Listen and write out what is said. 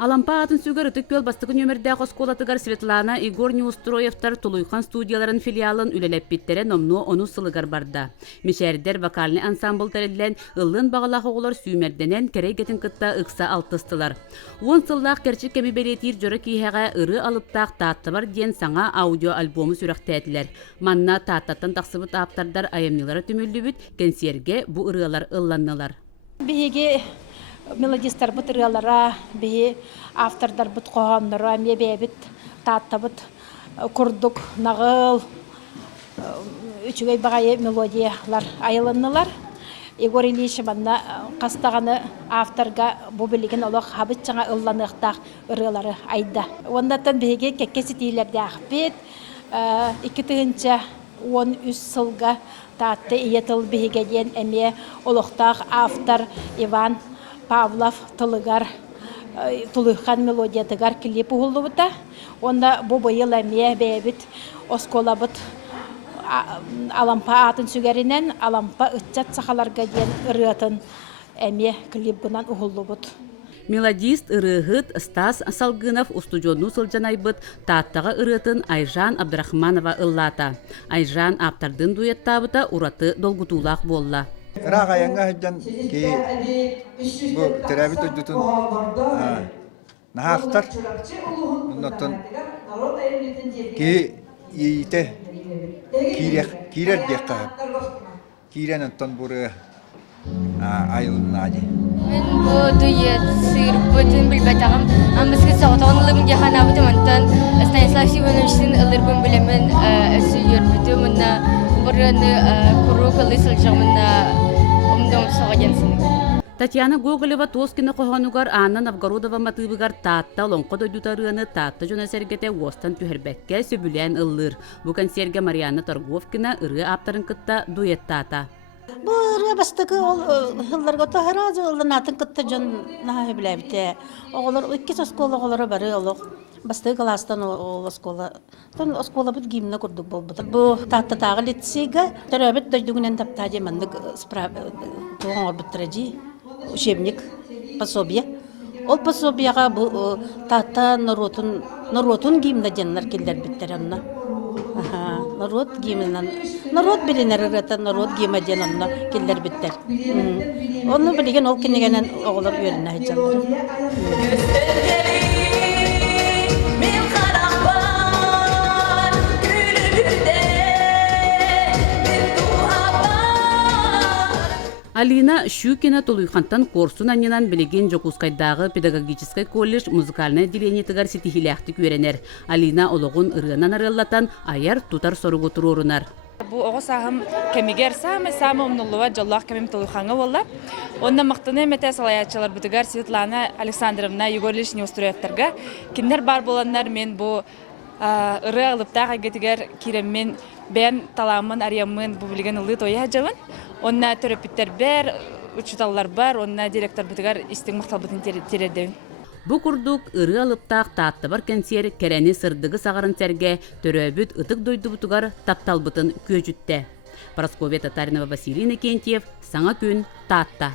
Алампа атын сүгөр ытык көл бастыкын өмірдә қосколатыгар Светлана Игорь Неустроевтар Тулуйхан студияларын филиалын үлэлээбиттере номну onu сылыгар барда. Мишәрдер вокальный ансамбл тәреллән ыллын бағалақ оғылар сүймерденен керегетін кытта ықса алтыстылар. 10 сыллақ керчі кеми белетир жөрі кейхеға ыры алыптақ Тааттабар ден саңа аудио альбомы сүрәқтәділер. Манна Тааттаттан тақсыбыт аптардар айымнылары түмілді бүт, кенсерге бұ ырылар ылланнылар. Мелодистар бут ырыалара, бии автордар бут коһоннора, мебебит, тааттабыт курдук, нагыл, үчүгей багай мелодиялар айылыннылар. Игорь Ильич манна кастаганы авторга бу билеген олох хабыт жаңа ылланыктак ырыалары айда. Ондаттан биге кеккеси тийлерде ахбет, 2-13 сылга таатты иетыл биге ден эме олохтак автор Иван Павлов тылыгар Тулуйхан мелодиятыгар клип угуллубута. Онда бу быйыл әмие бәбит осколабыт алампа атын сүгәринен алампа ытчат сахаларга ден ырыатын әмие клип гынан угуллубут. Мелодист ырыгыт Стас Салгынов устудионну сылжанайбыт Тааттаға ырыатын Айжан Абдрахманова ыллата. Айжан аптардын дуэттабыта ураты долгутулақ болла. Рага янга хаджан ки бу терабит өдүтүн нахактар нотон ки ите кирер декка кирен антон буры айылнади мен бу дует сыр бүтүн билбетагым амбысгы сагытагынлыгын жаханабытым антон Станислав Ивановичтин ылырбын билемен өсүйөр бүтүм мына бурыны куру кылысыл жагмына умдом сагыгенсин. Татьяна Гоголева тоскина кохонугар Анна Новгородова матыбыгар Таатта лонко дойдутарыны Таатта жона сергете Востан түһербекке сөбүлен ыллыр. Бу концертге Марьяна Торговкина ыры аптарын кытта дуэттата. Бу ыры бастыкы ол хылларга тахаразы ылнатын кытта жон нахы билебите. Оголор 2 соскола оголор бары олох. Басты класстан оскола. Тон оскола бит гимна курдук болбутар. Бу Тааттагы лицейга төрөбөт дойдугунан таптажы мандык справ тоңор биттиражи. Учебник, пособие. Ол пособияга бу Таатта народун гимна жаннар келдер биттер анна. Народ гимнан. Народ билинер рата народ гимна жанна келдер биттер. Оны билген ол кенегенен оголор үйрөнө хаҗалар. Алина Щукина Тулуйхантан корсун аннынан билеген Жокускайдагы педагогический колледж музыкальное отделение тыгар ситихилякты көренер. Алина ологун ырынан арыллатан аяр тутар соругу турурунар. Бу огосагым кемигер самы умнуллува жоллах кемим Тулуйханга болла. Онда мактаны мете салаячылар бутыгар Светлана Александровна Игорь Ильич Неустроевтарга киндер бар боланнар мен бу ыры алыптага гетигер киреммен бен таламын ариямын бу билген ылы тоя жабын. Онна терапевттер бер, учиталлар бар, онна директор бутыгар истең макталбытын тередебин. Бу курдук ыры алыптак Тааттабар концерт керени сырдыгы сагарын серге төрөбүт ытык дойду бутугар тапталбытын көжүтте. Парасковия Татаринова, Василий Иннокентьев, Саңа күн, Таатта.